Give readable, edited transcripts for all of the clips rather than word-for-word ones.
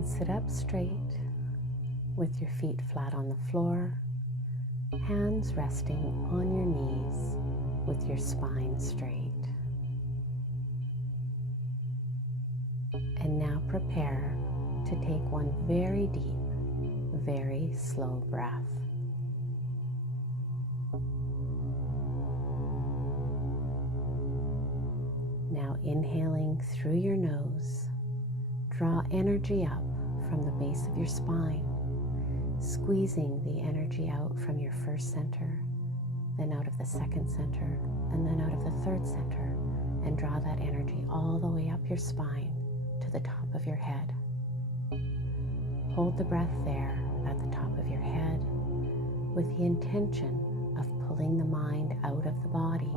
can sit up straight with your feet flat on the floor, hands resting on your knees with your spine straight. And now prepare to take one very deep, very slow breath. Now inhaling through your nose, draw energy up from the base of your spine, squeezing the energy out from your first center, then out of the second center, and then out of the third center, and draw that energy all the way up your spine to the top of your head. Hold the breath there at the top of your head with the intention of pulling the mind out of the body.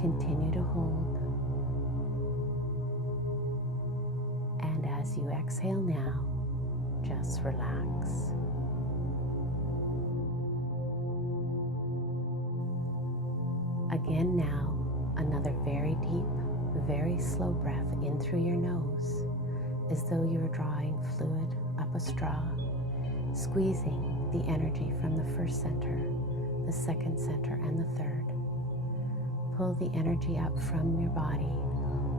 Continue to hold. And as you exhale now, just relax. Again now, another very deep, very slow breath in through your nose, as though you were drawing fluid up a straw, squeezing the energy from the first center, the second center, and the third. Pull the energy up from your body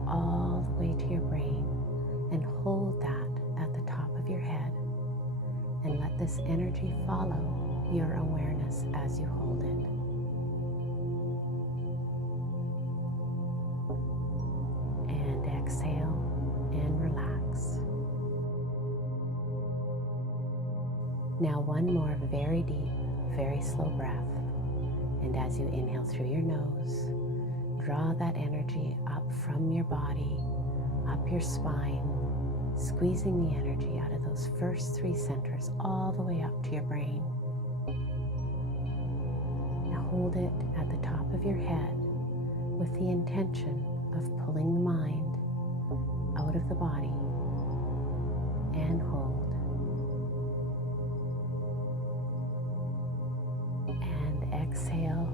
all the way to your brain and hold that at the top of your head, and let this energy follow your awareness as you hold it. And exhale and relax. Now one more very deep, very slow breath. And as you inhale through your nose, draw that energy up from your body, up your spine, squeezing the energy out of those first three centers all the way up to your brain. Now hold it at the top of your head with the intention of pulling the mind out of the body, and hold. And exhale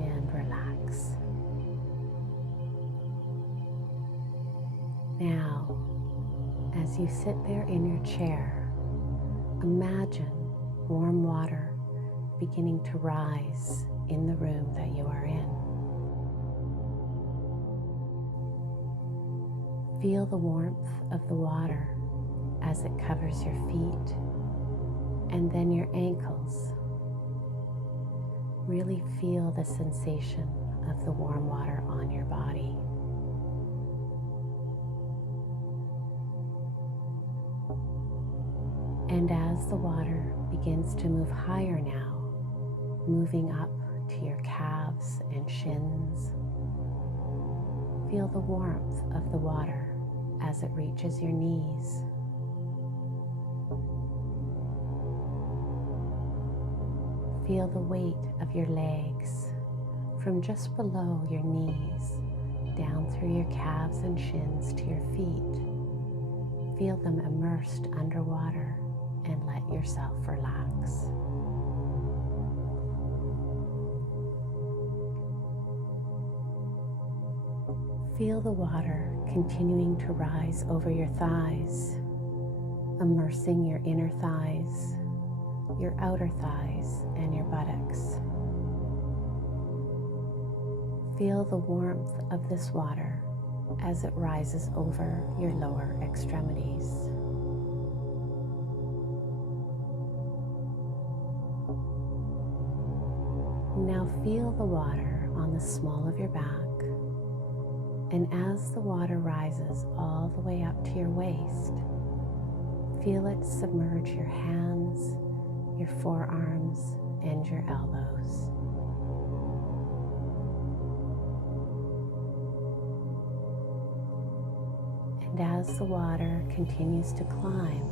and relax. Now, as you sit there in your chair, imagine warm water beginning to rise in the room that you are in. Feel the warmth of the water as it covers your feet and then your ankles. Really feel the sensation of the warm water on your body. And as the water begins to move higher now, moving up to your calves and shins, feel the warmth of the water as it reaches your knees. Feel the weight of your legs from just below your knees down through your calves and shins to your feet. Feel them immersed underwater and let yourself relax. Feel the water continuing to rise over your thighs, immersing your inner thighs, your outer thighs, and your buttocks. Feel the warmth of this water as it rises over your lower extremities. Now feel the water on the small of your back, and as the water rises all the way up to your waist, feel it submerge your hands, your forearms, and your elbows. And as the water continues to climb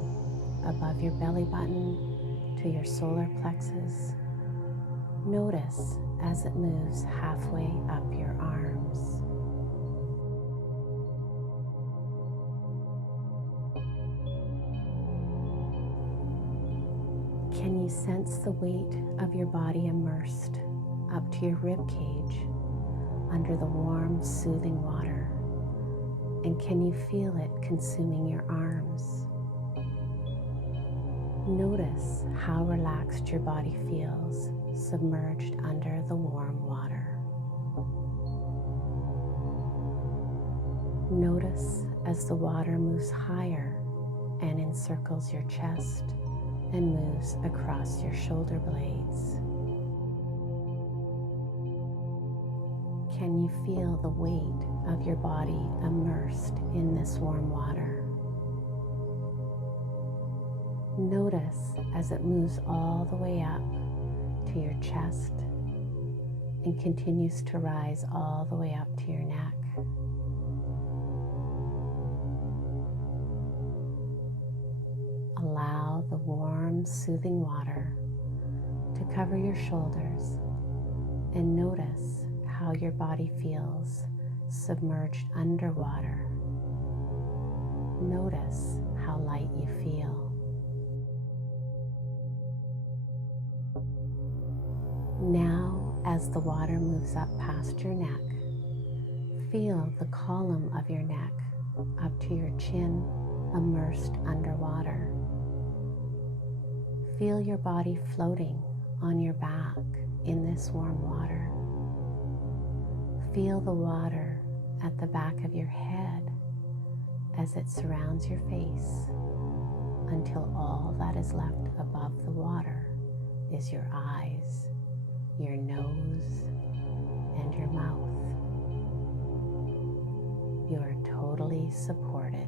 above your belly button to your solar plexus, notice as it moves halfway up your arms. Can you sense the weight of your body immersed up to your rib cage under the warm, soothing water And can you feel it consuming your arms? Notice how relaxed your body feels submerged under the warm water. Notice as the water moves higher and encircles your chest and moves across your shoulder blades. Can you feel the weight of your body immersed in this warm water? Notice as it moves all the way up to your chest and continues to rise all the way up to your neck. Allow the warm, soothing water to cover your shoulders and notice how your body feels submerged underwater. Notice how light you feel. Now, as the water moves up past your neck, feel the column of your neck up to your chin immersed underwater. Feel your body floating on your back in this warm water. Feel the water at the back of your head as it surrounds your face until all that is left above the water is your eyes, your nose, and your mouth. You are totally supported.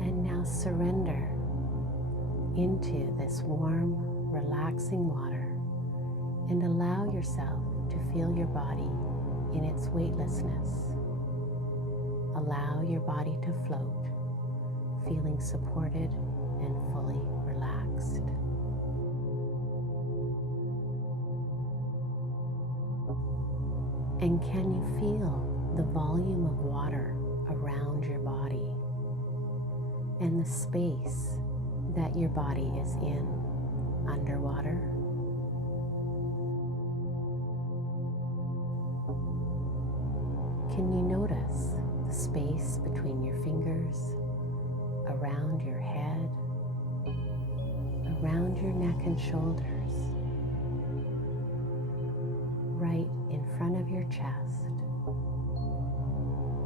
And now surrender into this warm, relaxing water and allow yourself to feel your body in its weightlessness. Allow your body to float, feeling supported and fully relaxed. And can you feel the volume of water around your body and the space that your body is in underwater? Can you notice the space between your fingers, around your head, around your neck and shoulders, right in front of your chest,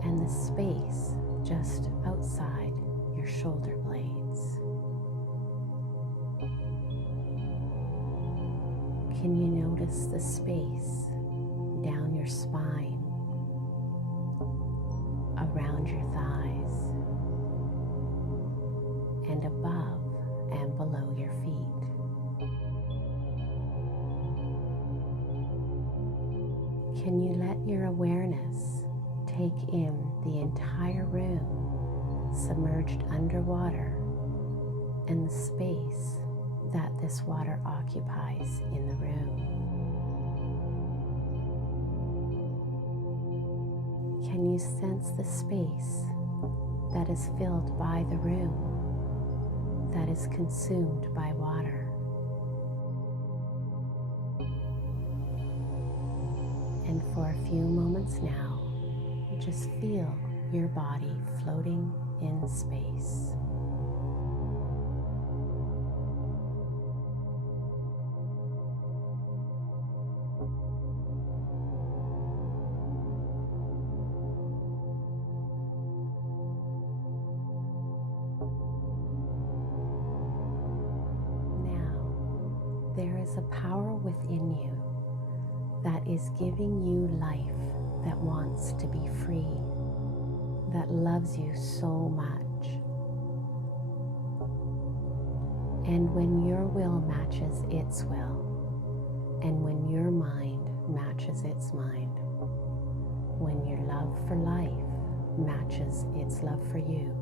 and the space just outside your shoulder blades? Can you notice the space down your spine, around your thighs, and above and below your feet? Can you let your awareness take in the entire room submerged underwater and the space that this water occupies in the room? Can you sense the space that is filled by the room, that is consumed by water? And for a few moments now, just feel your body floating in space. There is a power within you that is giving you life, that wants to be free, that loves you so much. And when your will matches its will, and when your mind matches its mind, when your love for life matches its love for you,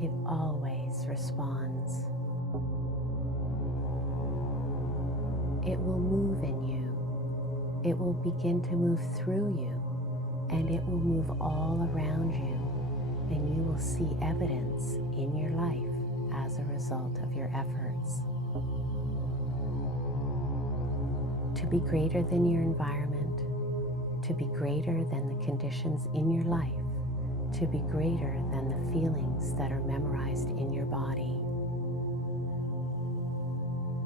it always responds. It will move in you. It will begin to move through you, and it will move all around you, and you will see evidence in your life as a result of your efforts. to be greater than your environment, to be greater than the conditions in your life, to be greater than the feelings that are memorized in your body,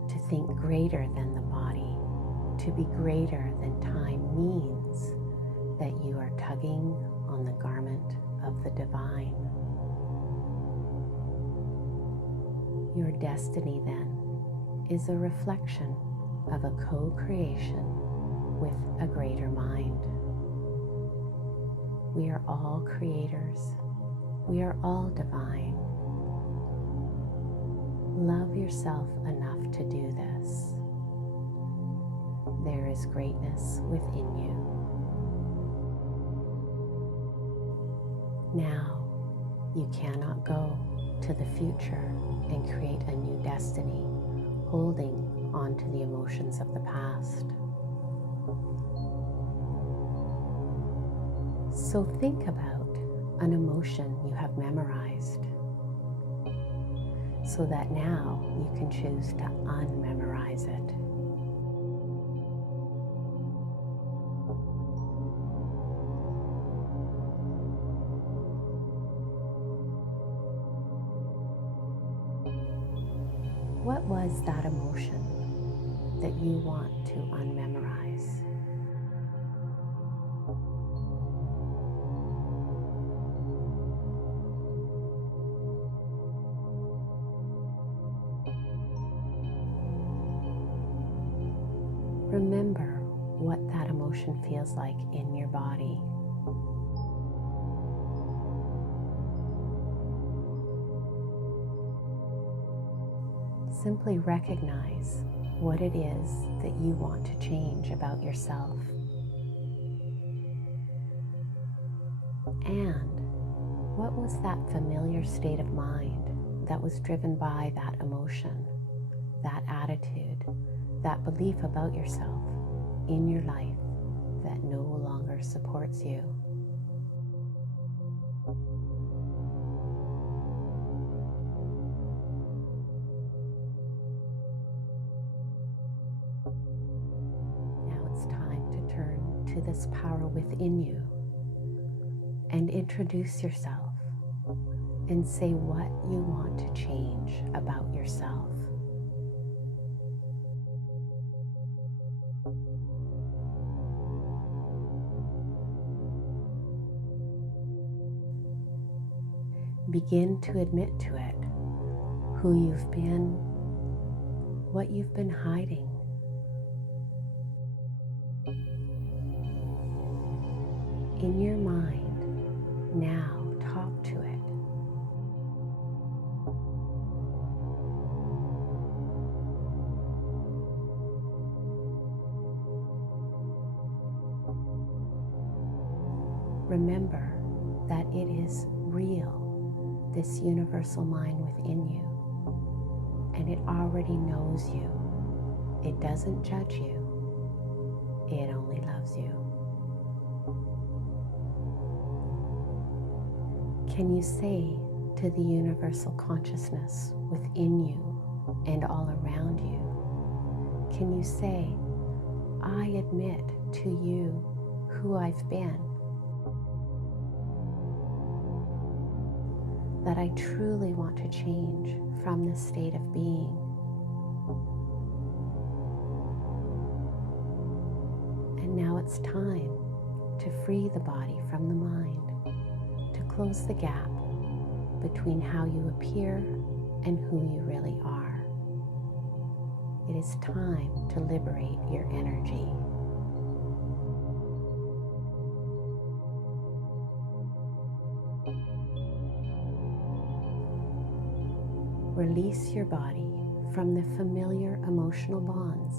to think greater than the body, to be greater than time means that you are tugging on the garment of the divine. Your destiny then is a reflection of a co-creation with a greater mind. We are all creators. We are all divine. Love yourself enough to do this. There is greatness within you. Now, you cannot go to the future and create a new destiny, holding on to the emotions of the past. So think about an emotion you have memorized, so that now you can choose to unmemorize it. What was that emotion that you want to unmemorize? Remember what that emotion feels like in your body. Simply recognize what it is that you want to change about yourself. And what was that familiar state of mind that was driven by that emotion, that attitude, that belief about yourself in your life that no longer supports you? Now it's time to turn to this power within you and introduce yourself and say what you want to change about yourself. Begin to admit to it who you've been, what you've been hiding. In your mind, now talk to it. Remember that it is real, this universal mind within you, and it already knows you. It doesn't judge you. It only loves you. Can you say to the universal consciousness within you and all around you, can you say, I admit to you who I've been, that I truly want to change from this state of being. And now it's time to free the body from the mind, to close the gap between how you appear and who you really are. It is time to liberate your energy. Release your body from the familiar emotional bonds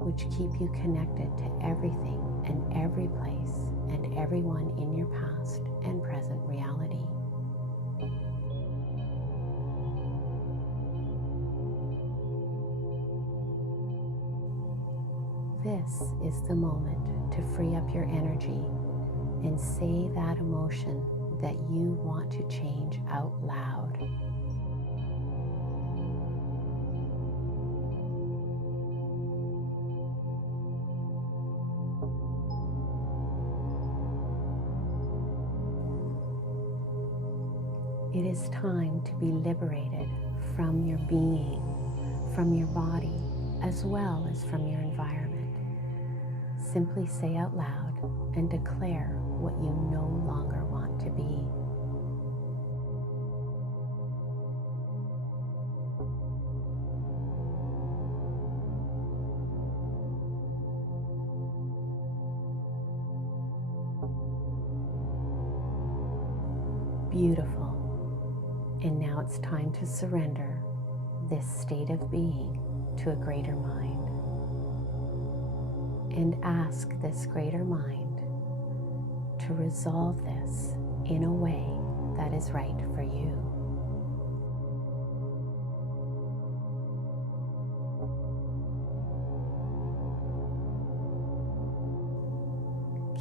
which keep you connected to everything and every place and everyone in your past and present reality. This is the moment to free up your energy and say that emotion that you want to change out loud. is time to be liberated from your being, from your body, as well as from your environment. Simply say out loud and declare what you no longer want to be. Beautiful. And now it's time to surrender this state of being to a greater mind. And ask this greater mind to resolve this in a way that is right for you.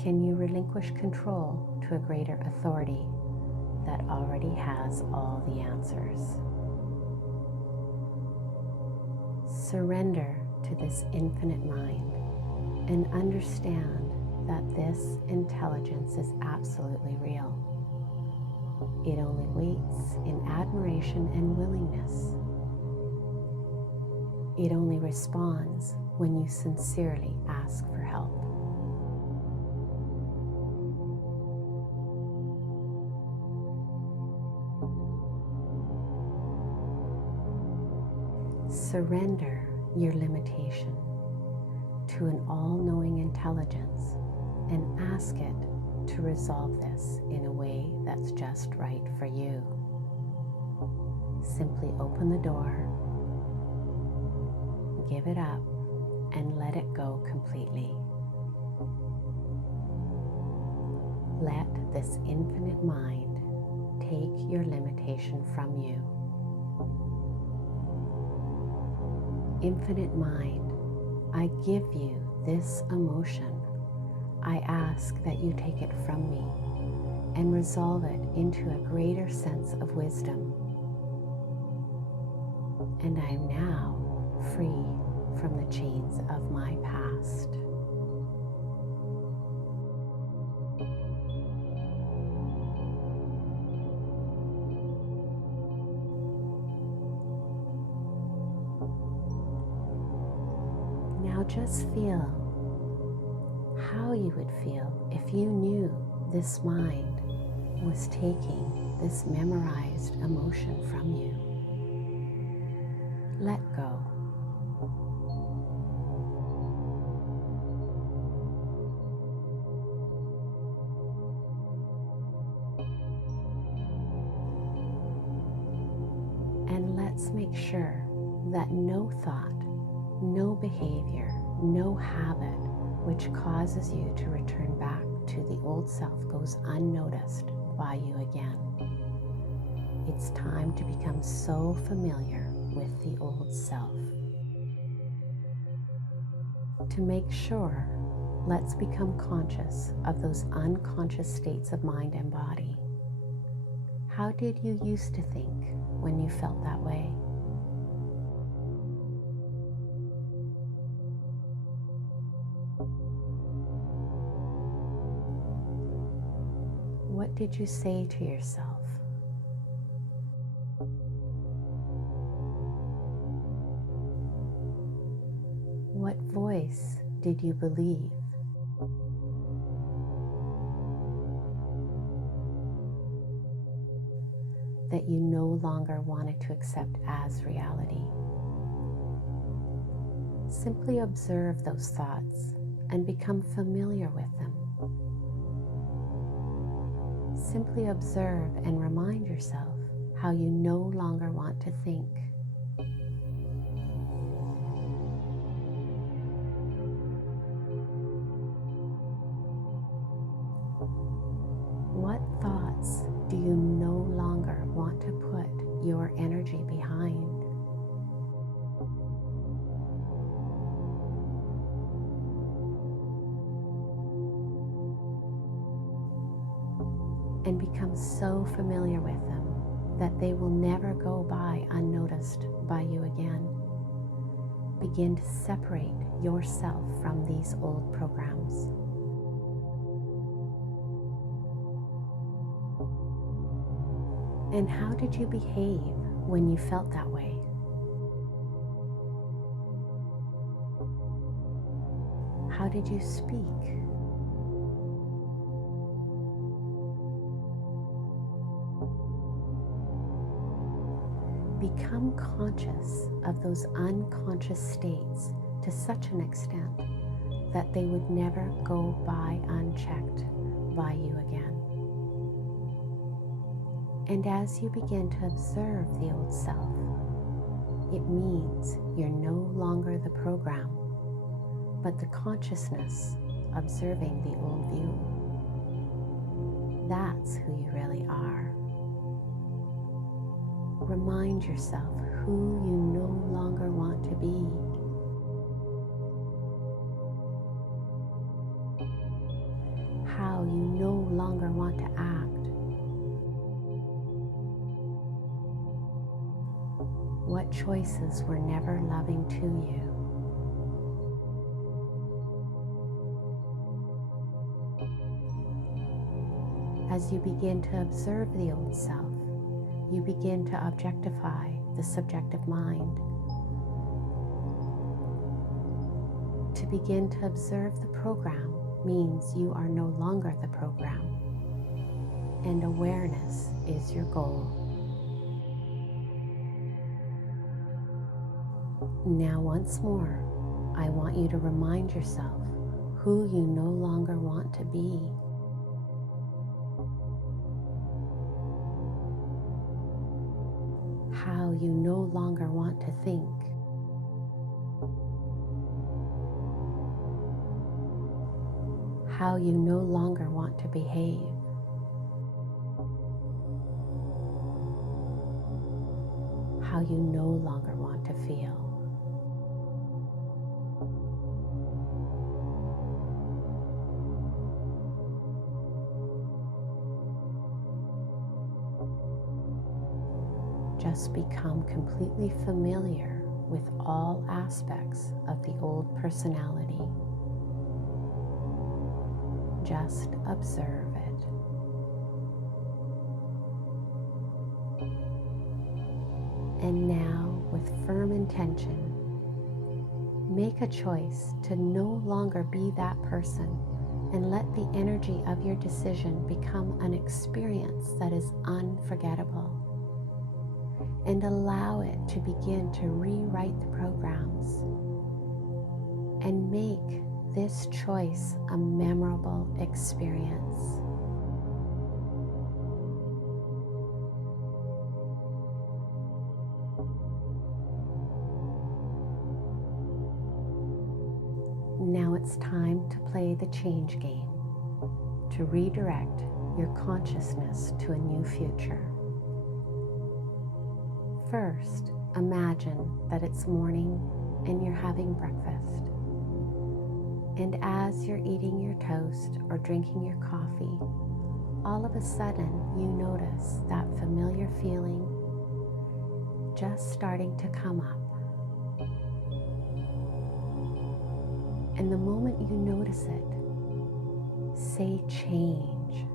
Can you relinquish control to a greater authority that already has all the answers? Surrender to this infinite mind and understand that this intelligence is absolutely real. It only waits in admiration and willingness. It only responds when you sincerely ask for help. Surrender your limitation to an all-knowing intelligence and ask it to resolve this in a way that's just right for you. Simply open the door, give it up, and let it go completely. Let this infinite mind take your limitation from you. Infinite mind, I give you this emotion. I ask that you take it from me and resolve it into a greater sense of wisdom. And I am now free from the chains of my past. Now just feel how you would feel if you knew this mind was taking this memorized emotion from you. Let go. And let's make sure that no thought, no behavior, no habit which causes you to return back to the old self goes unnoticed by you again. It's time to become so familiar with the old self. To make sure, let's become conscious of those unconscious states of mind and body. How did you used to think when you felt that way? What did you say to yourself? What voice did you believe? That you no longer wanted to accept as reality. Simply observe those thoughts and become familiar with them. Simply observe and remind yourself how you no longer want to think. What thoughts do you no longer want to put your energy behind? And become so familiar with them that they will never go by unnoticed by you again. Begin to separate yourself from these old programs. And how did you behave when you felt that way? How did you speak? Become conscious of those unconscious states to such an extent that they would never go by unchecked by you again. And as you begin to observe the old self, it means you're no longer the program, but the consciousness observing the old view. That's who you really are. Remind yourself who you no longer want to be. How you no longer want to act. What choices were never loving to you. As you begin to observe the old self, you begin to objectify the subjective mind. To begin to observe the program means you are no longer the program, and awareness is your goal. Now, once more, I want you to remind yourself who you no longer want to be. How you no longer want to think. How you no longer want to behave. How you no longer want to feel. Just become completely familiar with all aspects of the old personality. Just observe it. And now, with firm intention, make a choice to no longer be that person and let the energy of your decision become an experience that is unforgettable. And allow it to begin to rewrite the programs and make this choice a memorable experience. Now it's time to play the change game, to redirect your consciousness to a new future. First, imagine that it's morning and you're having breakfast. And as you're eating your toast or drinking your coffee, all of a sudden you notice that familiar feeling just starting to come up. And the moment you notice it, say change.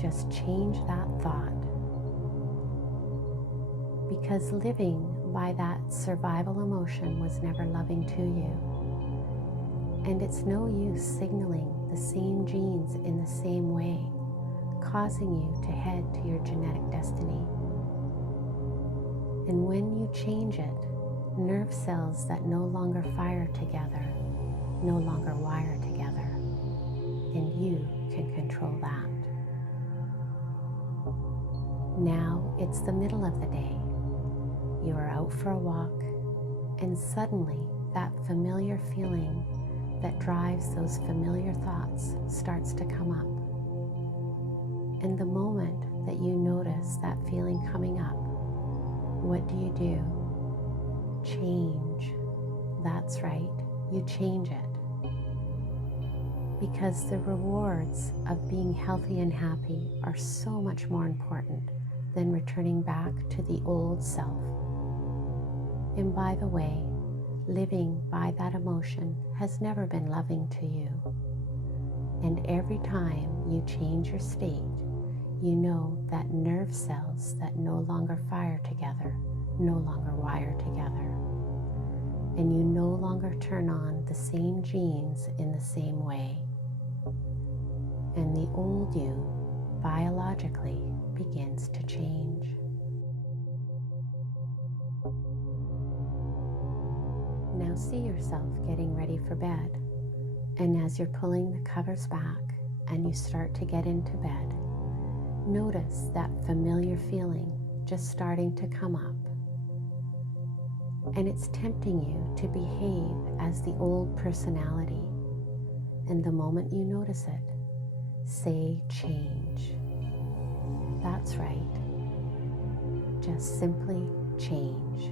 Just change that thought. Because living by that survival emotion was never loving to you. And it's no use signaling the same genes in the same way, causing you to head to your genetic destiny. And when you change it, nerve cells that no longer fire together, no longer wire together, and you can control that. Now it's the middle of the day. You are out for a walk, and suddenly that familiar feeling that drives those familiar thoughts starts to come up. And the moment that you notice that feeling coming up, what do? Change. That's right, you change it. Because the rewards of being healthy and happy are so much more important than returning back to the old self. And by the way, living by that emotion has never been loving to you. And every time you change your state, you know that nerve cells that no longer fire together no longer wire together, and you no longer turn on the same genes in the same way, and the old you biologically begins to change. Now see yourself getting ready for bed, and as you're pulling the covers back and you start to get into bed, notice that familiar feeling just starting to come up. And it's tempting you to behave as the old personality. And the moment you notice it, say change. That's right. Just simply change.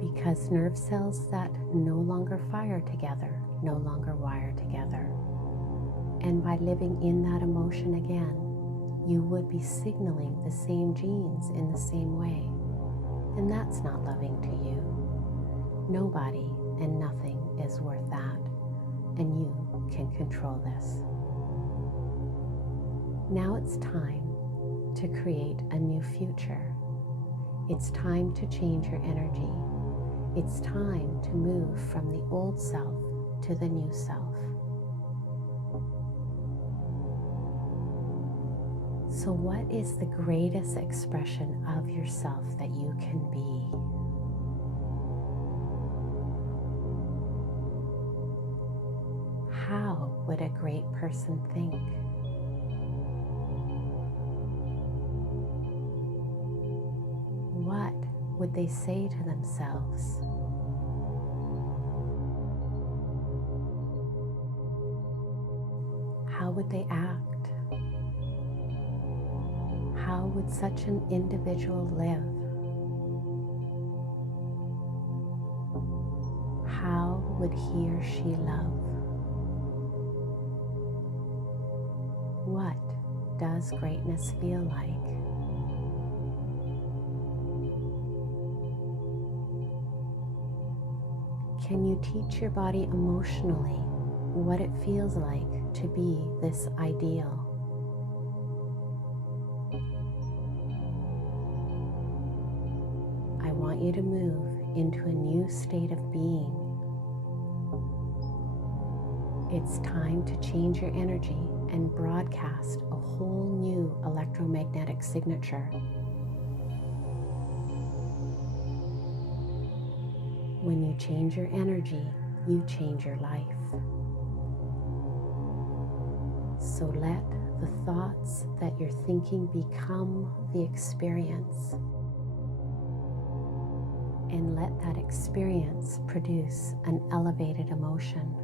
Because nerve cells that no longer fire together no longer wire together. And by living in that emotion again, you would be signaling the same genes in the same way. And that's not loving to you. Nobody and nothing is worth that. And you can control this. Now it's time to create a new future. It's time to change your energy. It's time to move from the old self to the new self. So what is the greatest expression of yourself that you can be? How would a great person think? What would they say to themselves? How would they act? How would such an individual live? How would he or she love? What does greatness feel like? Can you teach your body emotionally what it feels like to be this ideal? I want you to move into a new state of being. It's time to change your energy and broadcast a whole new electromagnetic signature. When you change your energy, you change your life. So let the thoughts that you're thinking become the experience. And let that experience produce an elevated emotion,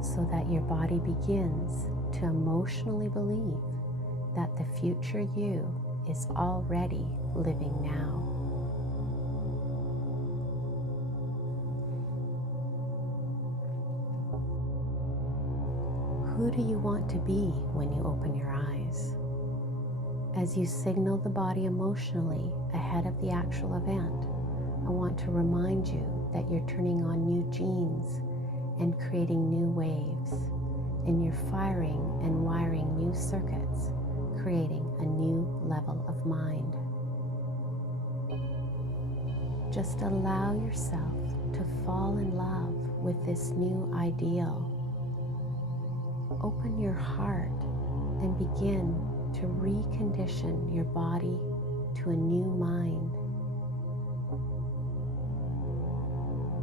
so that your body begins to emotionally believe that the future you is already living now. Who do you want to be when you open your eyes? As you signal the body emotionally ahead of the actual event, I want to remind you that you're turning on new genes and creating new waves, and you're firing and wiring new circuits, creating a new level of mind. Just allow yourself to fall in love with this new ideal. Open your heart and begin to recondition your body to a new mind.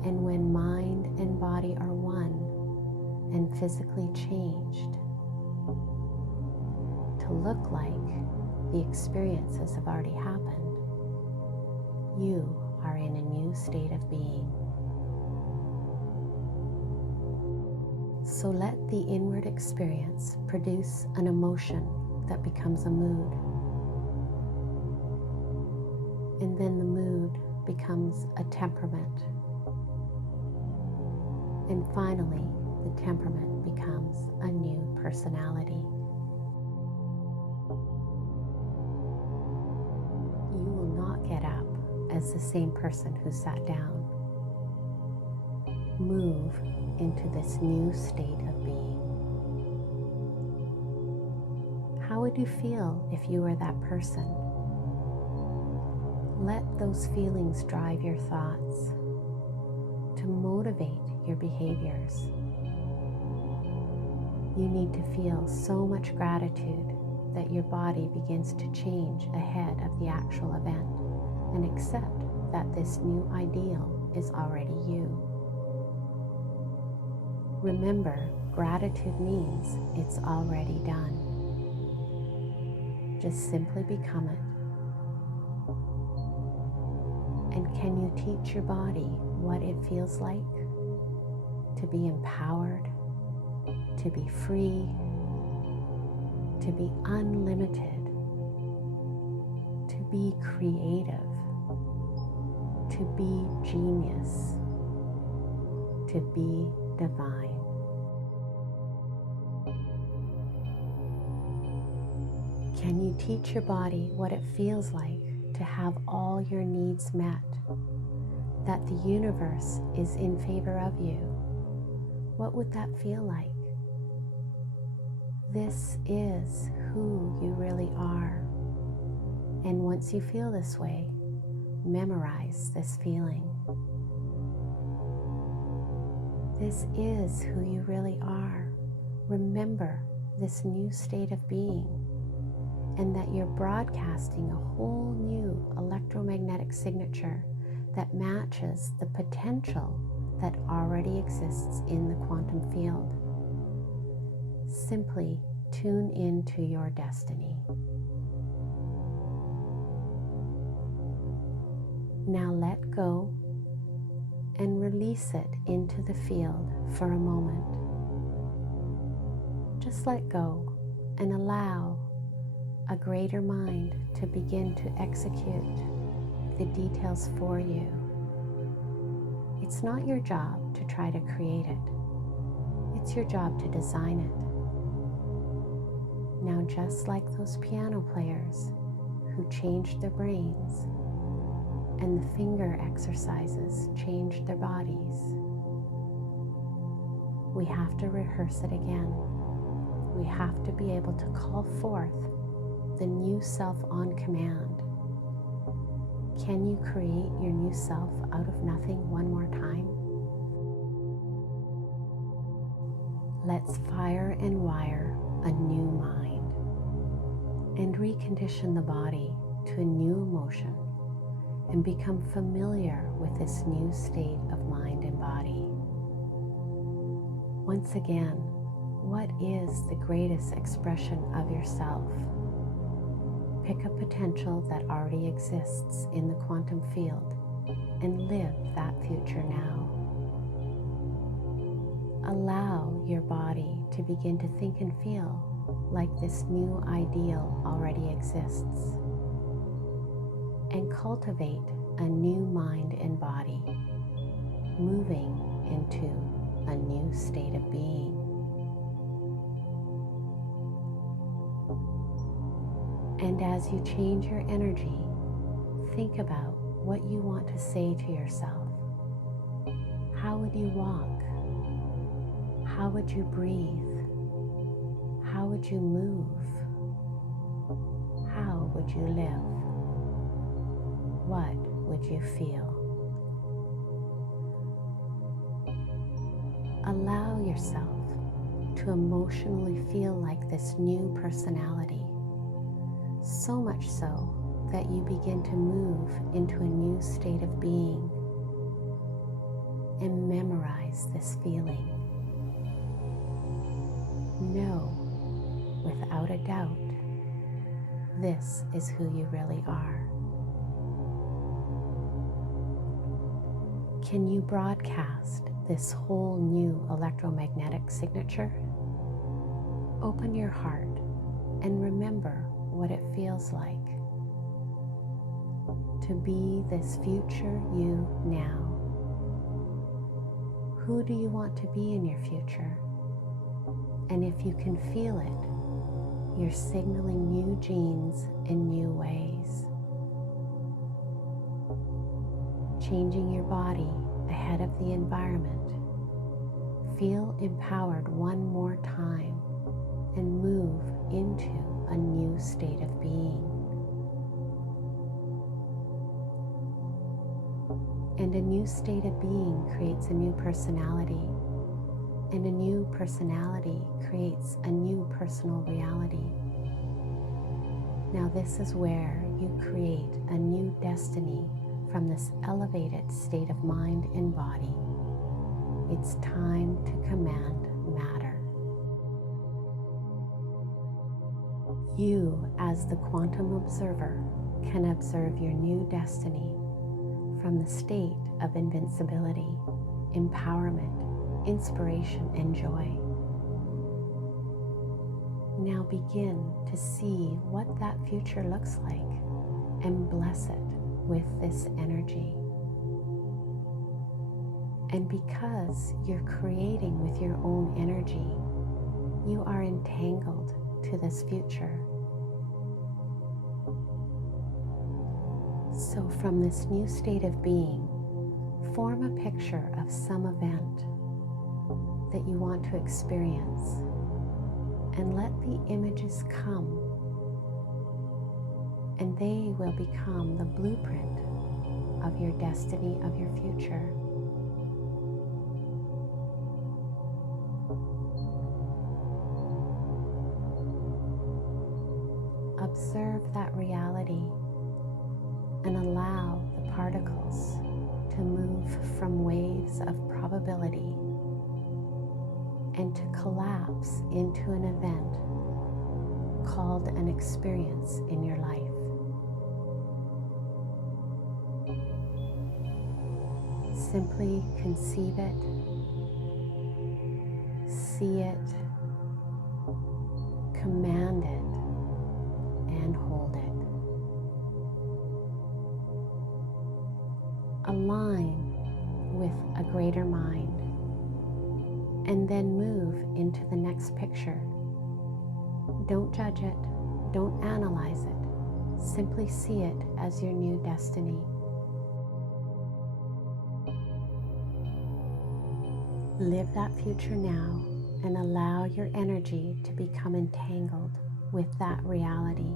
And when mind and body are one and physically changed to look like the experiences have already happened, you are in a new state of being. So let the inward experience produce an emotion that becomes a mood. And then the mood becomes a temperament. And finally, the temperament becomes a new personality. You will not get up as the same person who sat down. move into this new state of being. How would you feel if you were that person? Let those feelings drive your thoughts to motivate your behaviors. You need to feel so much gratitude that your body begins to change ahead of the actual event and accept that this new ideal is already you. Remember, gratitude means it's already done. Just simply become it. And can you teach your body what it feels like to be empowered, to be free, to be unlimited, to be creative, to be genius, to be divine? Can you teach your body what it feels like to have all your needs met, that the universe is in favor of you? What would that feel like? This is who you really are. And once you feel this way, memorize this feeling. This is who you really are. Remember this new state of being, and that you're broadcasting a whole new electromagnetic signature that matches the potential that already exists in the quantum field. Simply tune into your destiny. Now let go and release it into the field for a moment. Just let go and allow a greater mind to begin to execute the details for you. It's not your job to try to create it. It's your job to design it. Now, just like those piano players who changed their brains and the finger exercises changed their bodies, we have to rehearse it again. We have to be able to call forth the new self on command. Can you create your new self out of nothing one more time? Let's fire and wire a new mind and recondition the body to a new emotion and become familiar with this new state of mind and body. Once again, what is the greatest expression of yourself? Pick a potential that already exists in the quantum field and live that future now. Allow your body to begin to think and feel like this new ideal already exists. And cultivate a new mind and body, moving into a new state of being. And as you change your energy, think about what you want to say to yourself. How would you walk? How would you breathe? How would you move? How would you live? What would you feel? Allow yourself to emotionally feel like this new personality. So much so that you begin to move into a new state of being and memorize this feeling. Know without a doubt, this is who you really are. Can you broadcast this whole new electromagnetic signature? Open your heart and remember what it feels like to be this future you now. Who do you want to be in your future? And if you can feel it, you're signaling new genes in new ways. Changing your body ahead of the environment Feel empowered one more time and move into a new state of being. And a new state of being creates a new personality, and a new personality creates a new personal reality. Now this is where you create a new destiny from this elevated state of mind and body. It's time to command matter. You, as the quantum observer, can observe your new destiny from the state of invincibility, empowerment, inspiration, and joy. Now begin to see what that future looks like and bless it with this energy. And because you're creating with your own energy, you are entangled to this future. So from this new state of being, form a picture of some event that you want to experience and let the images come, and they will become the blueprint of your destiny, of your future. Observe that reality and allow the particles to move from waves of probability and to collapse into an event called an experience in your life. Simply conceive it, see it, command it, and hold it. Align with a greater mind, and then move into the next picture. Don't judge it, don't analyze it, simply see it as your new destiny. Live that future now and allow your energy to become entangled with that reality.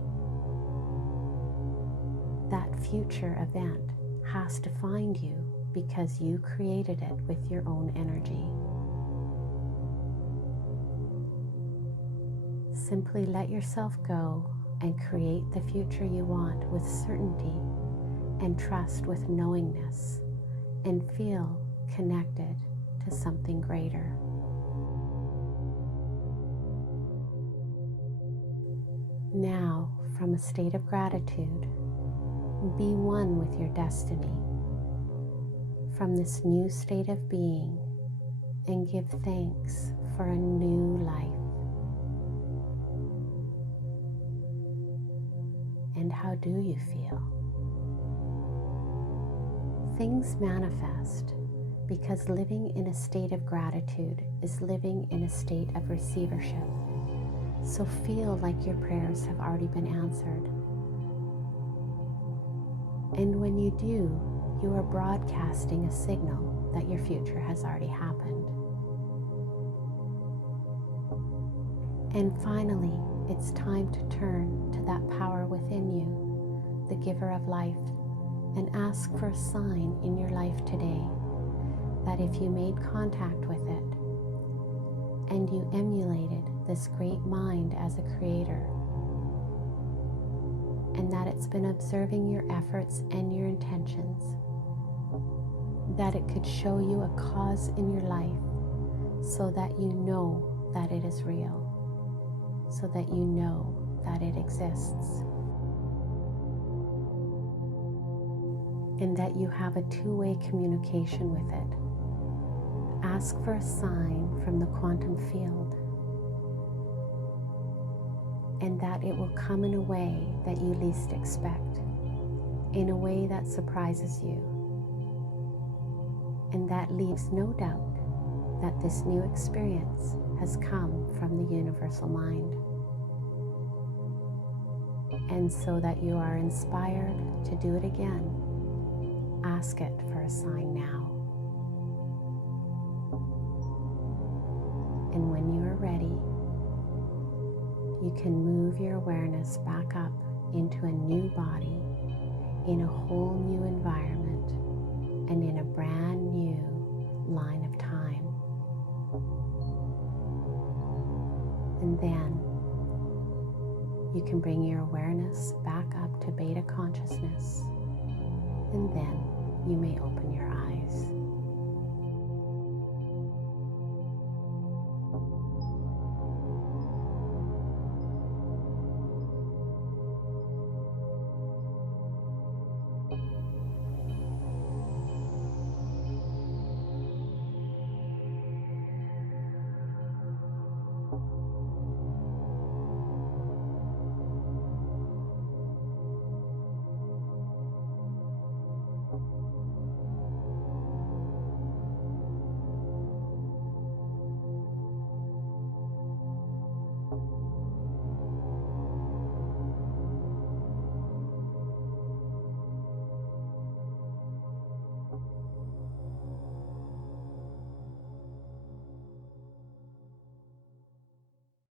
That future event has to find you because you created it with your own energy. Simply let yourself go and create the future you want with certainty and trust with knowingness, and feel connected to something greater. Now, from a state of gratitude, be one with your destiny from this new state of being, and give thanks for a new life. And how do you feel? Things manifest because living in a state of gratitude is living in a state of receivership. So feel like your prayers have already been answered. And when you do, you are broadcasting a signal that your future has already happened. And finally, it's time to turn to that power within you, the giver of life, and ask for a sign in your life today that if you made contact with it and you emulated this great mind as a creator, and that it's been observing your efforts and your intentions, that it could show you a cause in your life so that you know that it is real, so that you know that it exists, and that you have a two-way communication with it. Ask for a sign from the quantum field, and that it will come in a way that you least expect, in a way that surprises you, and that leaves no doubt that this new experience has come from the universal mind. And so that you are inspired to do it again, ask it for a sign now. ready, you can move your awareness back up into a new body, in a whole new environment, and in a brand new line of time. And then you can bring your awareness back up to beta consciousness, and then you may open your eyes.